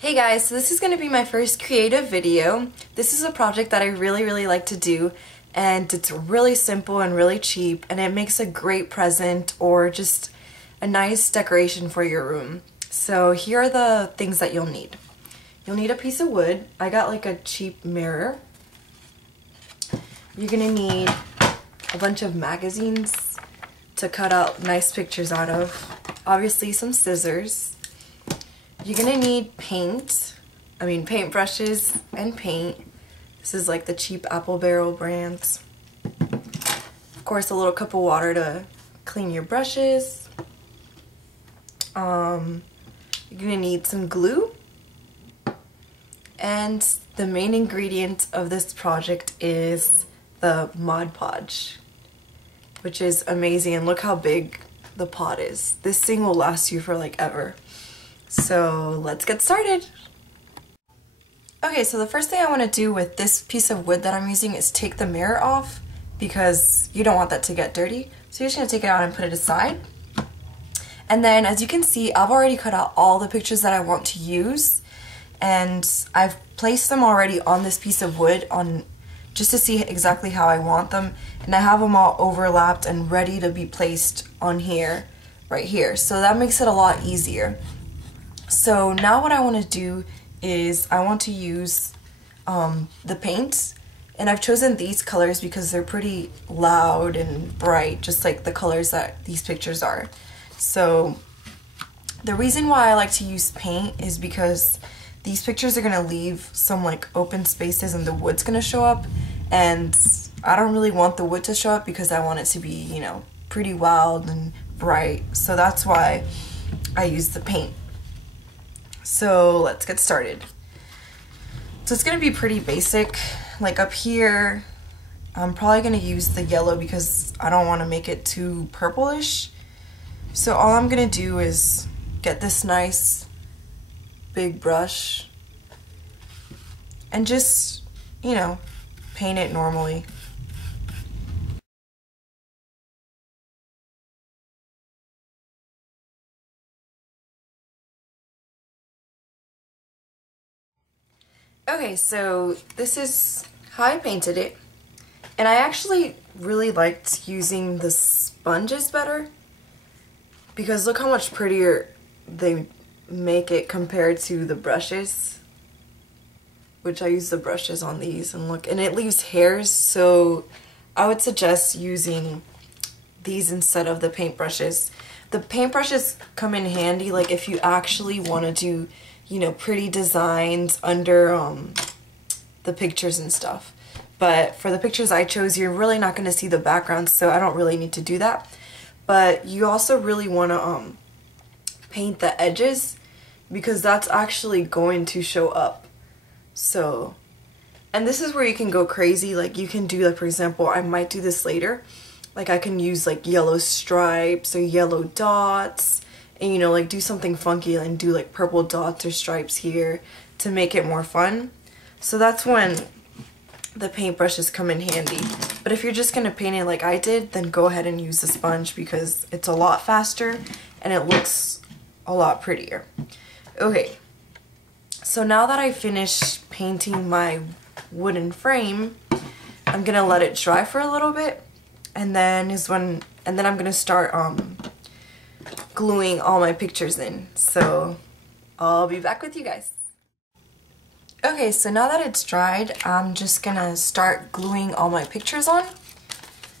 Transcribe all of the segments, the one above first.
Hey guys, so this is going to be my first creative video. This is a project that I really like to do, and it's really simple and really cheap, and it makes a great present or just a nice decoration for your room. So here are the things that you'll need. You'll need a piece of wood. I got like a cheap mirror. You're going to need a bunch of magazines to cut out nice pictures out of. Obviously some scissors. You're gonna need paint brushes and paint. This is like the cheap Apple Barrel brands. Of course, a little cup of water to clean your brushes. You're gonna need some glue. And the main ingredient of this project is the Mod Podge, which is amazing, and look how big the pot is. This thing will last you for like ever. So let's get started. Okay, so the first thing I want to do with this piece of wood that I'm using is take the mirror off, because you don't want that to get dirty. So you're just going to take it out and put it aside. And then as you can see, I've already cut out all the pictures that I want to use, and I've placed them already on this piece of wood just to see exactly how I want them, and I have them all overlapped and ready to be placed on here, right here. So that makes it a lot easier. So now what I want to do is I want to use the paint, and I've chosen these colors because they're pretty loud and bright, just like the colors that these pictures are. So the reason why I like to use paint is because these pictures are going to leave some like open spaces and the wood's going to show up, and I don't really want the wood to show up because I want it to be, you know, pretty wild and bright. So that's why I use the paint. So let's get started. So it's gonna be pretty basic. Like up here, I'm probably gonna use the yellow because I don't wanna make it too purplish. So all I'm gonna do is get this nice big brush and just, you know, paint it normally. Okay, so this is how I painted it, and I actually really liked using the sponges better because look how much prettier they make it compared to the brushes, which I use the brushes on these, and look, and it leaves hairs, so I would suggest using these instead of the paintbrushes. The paintbrushes come in handy like if you actually want to do, you know, pretty designs under the pictures and stuff. But for the pictures I chose, you're really not going to see the background, so I don't really need to do that. But you also really want to paint the edges because that's actually going to show up. So, and this is where you can go crazy. Like you can do, like, for example, I might do this later. Like I can use like yellow stripes or yellow dots, and you know, like do something funky and do like purple dots or stripes here to make it more fun. So that's when the paintbrushes come in handy. But if you're just gonna paint it like I did, then go ahead and use the sponge because it's a lot faster and it looks a lot prettier. Okay, so now that I finished painting my wooden frame, I'm gonna let it dry for a little bit, and then I'm gonna start gluing all my pictures in. So I'll be back with you guys. Okay, so now that it's dried, I'm just gonna start gluing all my pictures on.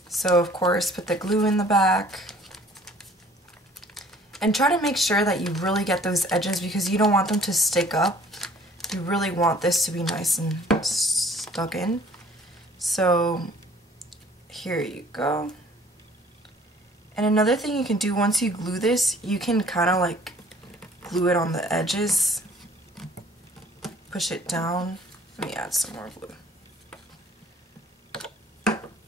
So of course, put the glue in the back. And try to make sure that you really get those edges because you don't want them to stick up. You really want this to be nice and stuck in. So here you go. And another thing you can do once you glue this, you can kind of like glue it on the edges. Push it down. Let me add some more glue.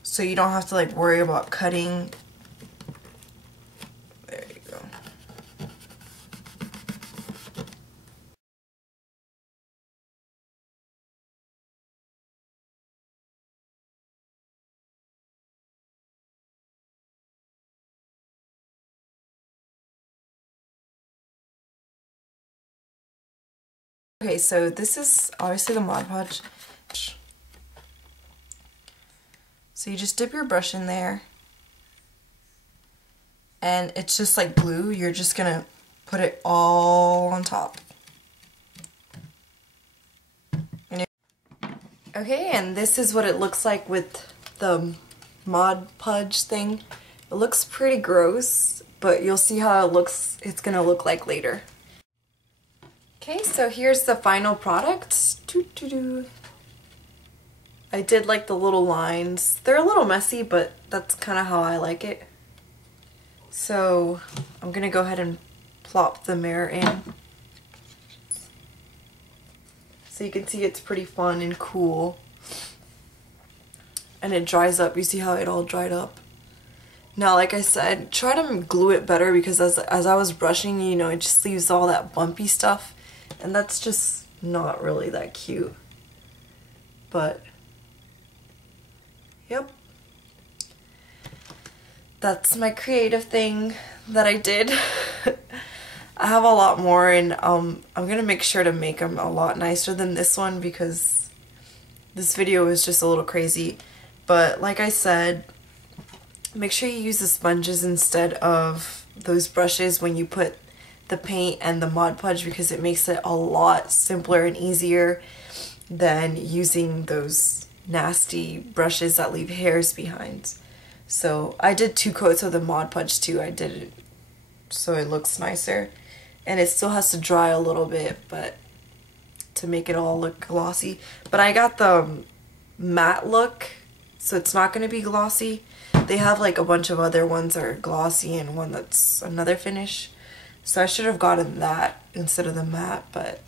So you don't have to like worry about cutting. There you go. Okay, so this is obviously the Mod Podge. So you just dip your brush in there, and it's just like glue. You're just gonna put it all on top. Okay, and this is what it looks like with the Mod Podge thing. It looks pretty gross, but you'll see how it's gonna look like later. Okay, so here's the final product. I did like the little lines. They're a little messy, but that's kind of how I like it. So I'm gonna go ahead and plop the mirror in. So you can see it's pretty fun and cool. And it dries up. You see how it all dried up? Now, like I said, try to glue it better because as I was brushing, you know, it just leaves all that bumpy stuff. And that's just not really that cute. But, yep. That's my creative thing that I did. I have a lot more, and I'm gonna make sure to make them a lot nicer than this one because this video is just a little crazy. But like I said, make sure you use the sponges instead of those brushes when you put the paint and the Mod Podge because it makes it a lot simpler and easier than using those nasty brushes that leave hairs behind. So I did 2 coats of the Mod Podge too. I did it so it looks nicer. And it still has to dry a little bit, but to make it all look glossy. But I got the matte look, so it's not going to be glossy. They have like a bunch of other ones that are glossy and one that's another finish. So I should have gotten that instead of the matte, but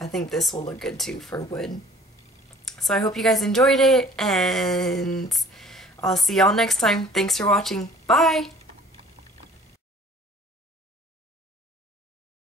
I think this will look good too for wood. So I hope you guys enjoyed it, and I'll see y'all next time. Thanks for watching. Bye!